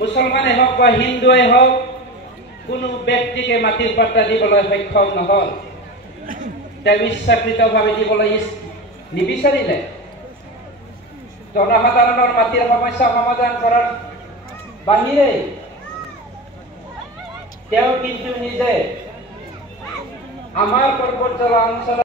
মুছলমানে হওক বা হিন্দুৱে হওক কোনো ব্যক্তিকে মাটিৰ পাত্তা দিবলৈ সক্ষম নহল। তেওঁ ইচ্ছাকৃতভাৱে দিবলৈ নিবিচাৰিলে। জনসাধাৰণৰ মাটিৰ সমস্যা সমাধান কৰাৰ বাহিৰে তেওঁ কিন্তু নিজে আমাৰ পৰ্বতজলা অঞ্চল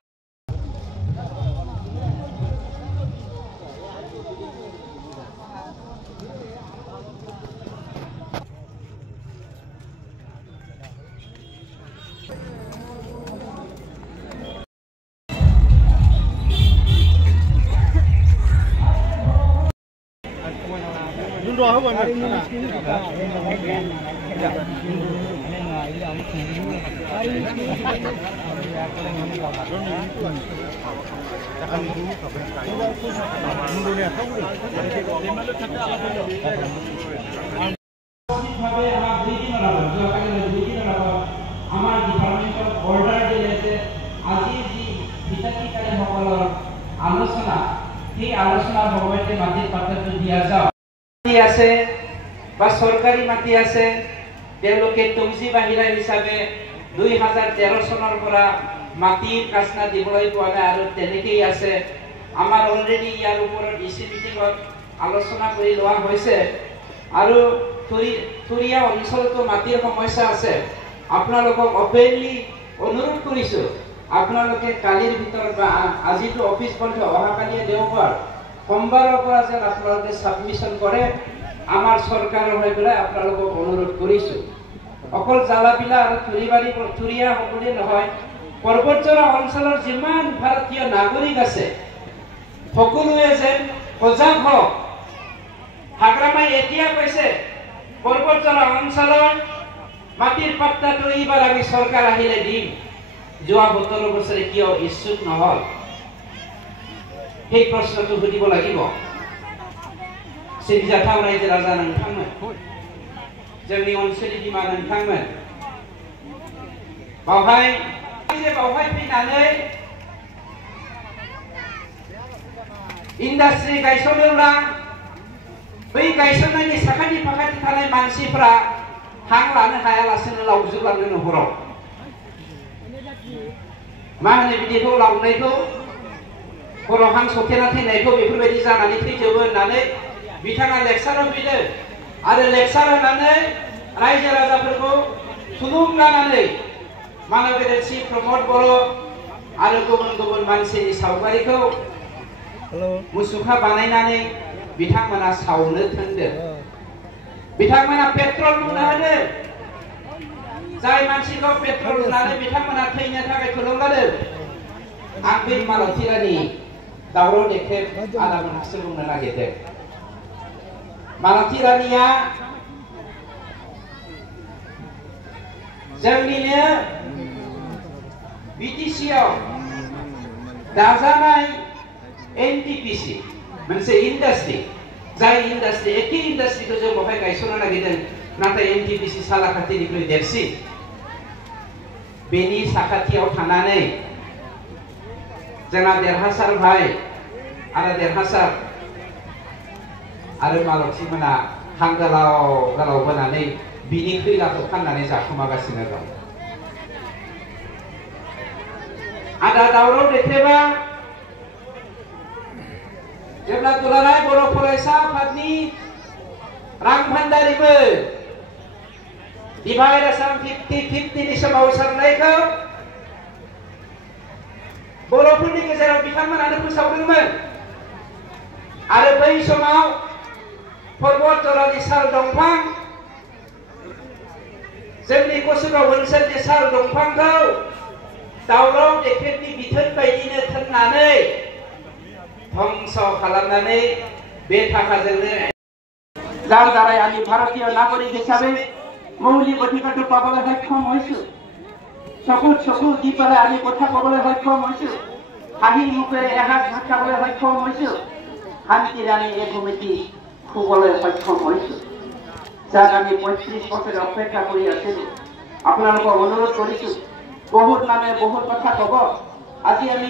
আলোচনা সেই আলোচনাৰ সময়তে মাটিৰ পাত্ৰটো দিয়া যাওক আছে বা চৰকাৰী মাটি আছে তেওঁলোকে তংজি বাহিৰা হিচাপে 2013 চনৰ পৰা মাটিৰ কাছনা দিবলৈ পোৱা নাই আৰু তেনেকেই আছে। আমাৰ অলৰেডি ইয়াৰ ওপৰত ইচি মিটিঙত আলোচনা কৰি লোৱা হৈছে আৰু থুৰীয়া অঞ্চলতো মাটিৰ সমস্যা আছে। আপোনালোকক অপেনলি অনুৰোধ কৰিছো আপোনালোকে কালিৰ ভিতৰত বা আজিতো অফিচ বন্ধ অহাকালিয়ে দেওবাৰ সোমবাৰৰ পৰা যেন আপোনালোকে সাবমিশন কৰে আমাৰ চৰকাৰৰ হৈ পেলাই আপোনালোকক অনুৰোধ কৰিছো। অকল জালাবিলা আৰু থুৰীয়া সকলোৱে নহয়, পৰ্বতজলা অঞ্চলৰ যিমান ভাৰতীয় নাগৰিক আছে সকলোৱে যেন সজাগ হওক। হাগ্ৰামাই এতিয়া কৈছে পৰ্বতজলা অঞ্চলৰ মাটিৰ পাত্তাটো এইবাৰ আমি চৰকাৰ আহিলে দিম। যোৱা 17 বছৰে কিয় ইচ্ছুক নহল সেই প্ৰশ্নটো সুধিব লাগিব। सिबिजाथाव रायजो राजा नोंथांमोन, जोंनि ओनसोलनि बिमा नोंथांमोन, बावहाय फैनानै इन्डास्ट्रि गायसनोब्ला बै गायसननायनि साखाथि फाखाथि थानाय मानसिफ्रा हां लानो हायालासेनो लावजोबलाङो नहराव। मा होनो बिदिखौ लावनायखौ खर' हां सथेना थैनायखौ बेफोरबायदि जानानै थैजोबो होननानै बिथाङा लेक्सार होफैदों आरो लेक्सार होनानै रायजो राजाफोरखौ थुलुंगानानै मानव गेदेरसि प्रमद बर' आरो गुबुन गुबुन मानसिनि सावगारिखौ मुसुखा बानायनानै बिथांमोना सावनो थोनदों। बिथांमोना पेट्रल लुना होदों। जाय मानसिखौ पेट्रल लुनानै बिथांमोना थैनो थाखाय थुलुंगादों। आं बे मालतीरानि दावराव देख्रेब आदा मोनसे बुंनो नागिरदों। मालती रानिया जोंनिनो बिटिसिआव दाजानाय एनटीपीसी मोनसे इन्डास्ट्रि, जाय इन्डास्ट्रि एखे इन्डास्ट्रिखौ जों बहाय गायसननो नागिरदों, नाथाय एनटीपीसी सालाकाथिनिख्रुइ देरसिन। बेनि साखाथियाव थानानै जोंहा देरहासार भाई आरो देरहासार आरो मालती मोना हां गोलाव बोनानै बिनि खैलाखौ फाननानै जाखोमागासिनो दं। आदा दावराव देख्रेबा जेब्ला दुलाराय बर' फरायसा आफादनि रां भान्दारिफोर डिभाइड आसाम 50-50 सोमावसारनायखौ बर'फोरनि गेजेराव बिथांमोनानो फोसावदोंमोन आरो बै समाव पर्बतजलानि साल दंफां, जोंनि कसुगाव ओनसोलनि साल दंफांखौ दावराव देख्रेबनि बिथोन बायदिनो थोननानै ध्वंस खालामनानै बे थाखाजोंनो যাৰ দ্বাৰাই আমি ভাৰতীয় নাগৰিক হিচাপে মৌলিক অধিকাৰটো পাবলৈ সক্ষম হৈছো। চকু দি পেলাই আমি কথা ক'বলৈ সক্ষম হৈছো। হাঁহি মুখেৰে এসাঁজ ভাত খাবলৈ সক্ষম হৈছো। শান্তিৰে আমি এই ভূমিটি শুবলৈ সক্ষম হৈছো, যাক আমি 35 বছৰ অপেক্ষা কৰি আছিলো। আপোনালোকক অনুৰোধ কৰিছো, বহুত মানুহে বহুত কথা ক'ব। আজি আমি